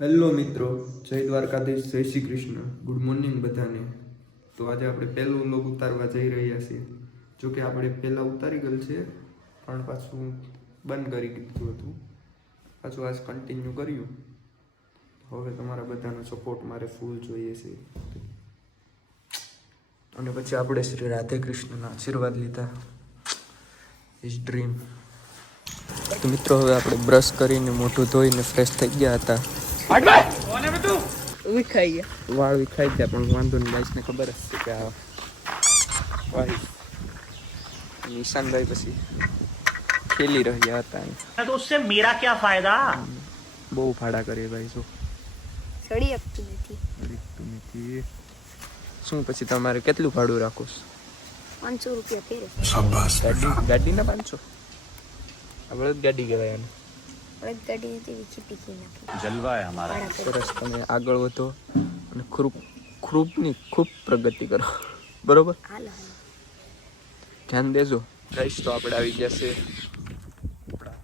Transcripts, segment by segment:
Hello મિત્રો, જય દ્વારકાધીશ, જય શ્રી કૃષ્ણ, ગુડ મોર્નિંગ બધાને. તો આજે આપણે પહેલું વ્લોગ ઉતારવા જઈ રહ્યા છીએ. જોકે આપણે પહેલાં ઉતારી ગયેલ છે, પણ પાછું બંધ કરી દીધું હતું. પાછું આજ કન્ટિન્યુ કર્યું. હવે તમારા બધાનો સપોર્ટ મારે ફૂલ જોઈએ છે. અને પછી આપણે શ્રી રાધે કૃષ્ણના આશીર્વાદ લીધા. Is dream. તો મિત્રો, હવે આપણે બ્રશ કરીને મોઢું ધોઈને ફ્રેશ થઈ ગયા હતા. વિખાઈ ગયા વાળ વિખાઈ ગયા, પણ વાંધો નહીં. ગાઈસને ખબર જ છે કે આ વાળી નિશાનભાઈ પછી ખેલી રહ્યા હતા. तो उससे मेरा क्या फायदा? બહુ ભાડા કરીએ ભાઈ. શું સડી શકતું નથી. શું પછી તમારે કેટલું ભાડું રાખો છો? 500 રૂપિયા ફેરે. ગાડીના 500? આ બળદ ગાડી કહેવાય એને. બળદ ગાડી હતી વિખી પીકી નાખી. जलवा है हमारा. સરસ, તમે આગળ વધો અને ખૂબ પ્રગતિ કરો. બરોબર, હાલો ધ્યાન દેજો. ગાઈસ, તો આપણે આવી ગયા છે આપણા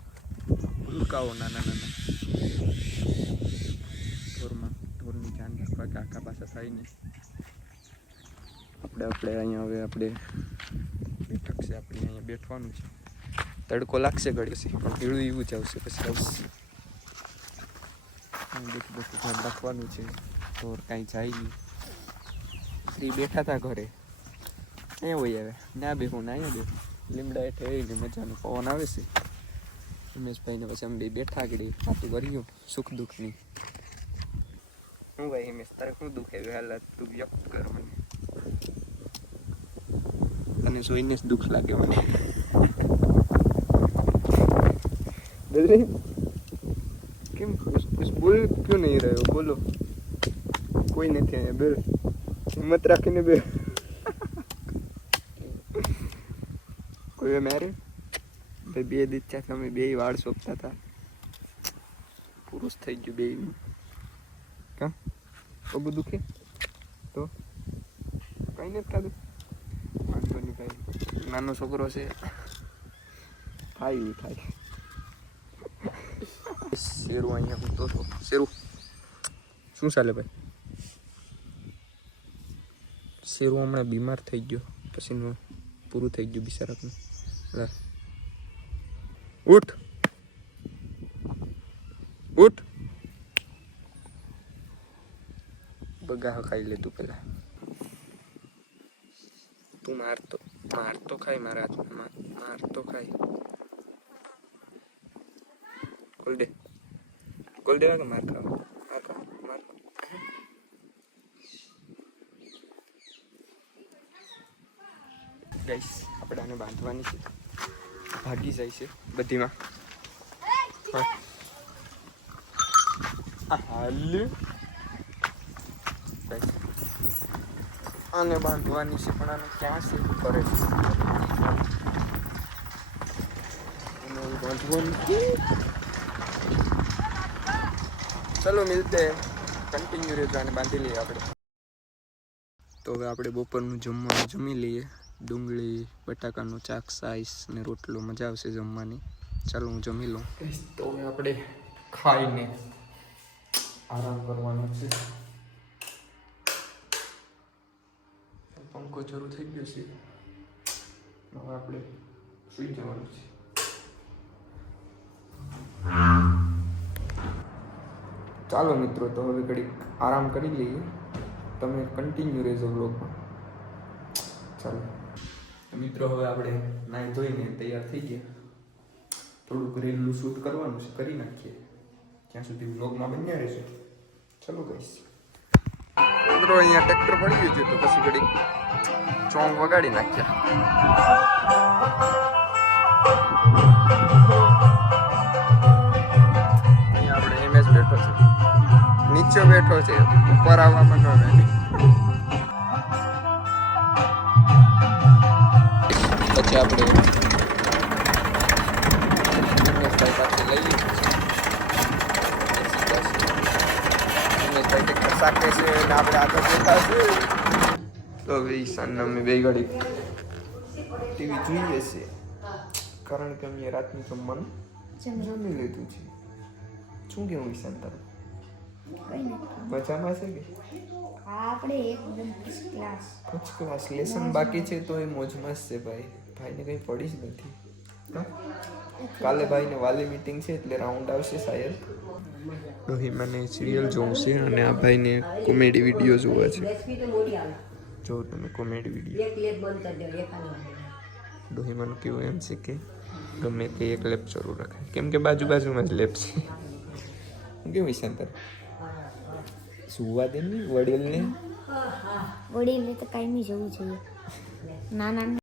ઉલ્કાઓ નાના ઢોરની ધ્યાન રાખવા કે આખા પાછા થાય ને. આપણે અહીંયા હવે આપણે બેઠક છે, આપણે અહીંયા બેઠવાનું છે. તડકો લાગશે ઘડી પછી, પણ પીળું એવું જ આવશે પછી આવશે. બધું ધ્યાન રાખવાનું છે. ઢોર કાંઈ જાય નહીં. ફ્રી બેઠા હતા ઘરે, અહીંયા હોય આવે ના બેહું ના અહીંયા બેહું. લીમડા હેઠે એવીને મજાનો પવન આવે છે. હિમેશભાઈને પછી અમે બે બેઠા આગળ વાતું કર્યું સુખ દુઃખની. શું ભાઈ હિમેશ, તારે શું દુઃખ આવ્યું? હાલ તું વ્યક્ત કર મને. તને જોઈને જ દુઃખ લાગે મને. બદરી કેમ कुछ बोल क्यों नहीं रहे हो? बोलो. कोई नहीं है बेल, हिम्मत રાખીને બે. કોઈ મેરે ભાઈ બે દીધા છે. અમે બે વાળ સોંપતા હતા. પુરુષ થઈ ગયું બે. કા પગ દુખે તો કઈ નથી ખાધું? વાંધો નહીં ભાઈ, નાનો છોકરો છે, થાય. શેરું અહીંયા હું તો શેરું શું ચાલે ભાઈ? શેરું હમણાં બીમાર થઈ ગયો, પછી પૂરું થઈ ગયું બિચારાનું. ઉઠ બગા ખાઈ લે તું પેલા. તું મારતો ખાય મારા હાથમાં, મારતો ખાય. કોલ દેવા કે માર ખાવા? ગાઈસ, આપણે આને બાંધવાની છે. ભાગી જાય છે બધીમાં. હાલ આને બાંધવાની છે, પણ આને ક્યાં છે કરે છે બાંધવાનું કે. ચલો મિલતે, કન્ટિન્યુ રહેજો. આને બાંધી લઈએ આપણે. તો હવે આપણે બપોરનું જમવાનું જમી લઈએ. ડુંગળી બટાકાનો ચાક, સાઈસ ને રોટલો. મજા આવશે જમવાની. ચાલો હું જમી લઉં. તો હવે આપણે ખાઈને આરામ કરવાનો છે. પંખો શરૂ થઈ ગયો છે. હવે આપણે સુઈ જવાનું છે. ચાલો મિત્રો, તો હવે ઘડીક આરામ કરી લઈએ. તમે કન્ટિન્યુ રહેજો બ્લોગમાં. ચાલો મિત્રો, હવે આપણે નાહી ધોઈને તૈયાર થઈ ગયા. થોડુંક રેલું શૂટ કરવાનું છે, કરી નાખીએ. ત્યાં સુધી બ્લોગમાં બન્યા રહેશે. ચાલો ગાઈસ. મિત્રો, અહીંયા ટ્રેક્ટર પડી ગયું છે, તો પછી ઘડીક ચોંગ વગાડી નાખ્યા. અહીંયા આપણે હિમેશ બેઠો છે, નીચે બેઠો છે, ઉપર આવવામાં ન રહે. પછી આપણે હિમેશભાઈ પાસે લઈ લીધું છે. હિમેશભાઈ ટ્રેક્ટર સાકે છે અને આપણે આગળ બેઠા છે. તો હવે ઈશાનને અમે બે ઘડી ટીવી જોઈએ છે, કારણ કે અમે રાતનું જમવાનું જમી લીધું છે. શું કેવું ઈશાન તારું? મજામાં છે કે આપણે એકદમ first class. First class lesson બાકી છે તો એ મોજમાં જ છે ભાઈ. ભાઈને કંઈ પડી જ નથી. હા? કાલે ભાઈને વાલી મીટિંગ છે એટલે રાઉન્ડ આવશે શાયદ. ડોહીમાને સિરિયલ જોવું છે અને આ ભાઈને કોમેડી વિડીયો જોવા છે. જો તમે કોમેડી વિડીયો ડોહીમાનું કેવું એમ છે કે ગમે તે એક લેબ શરૂ રખાય કેમ કે બાજુમાં જ લેબ છે. કેવું શાંતર સુવા દે ને વડીલને. વડીલે તો કાયમી જવું જોઈએ. નાના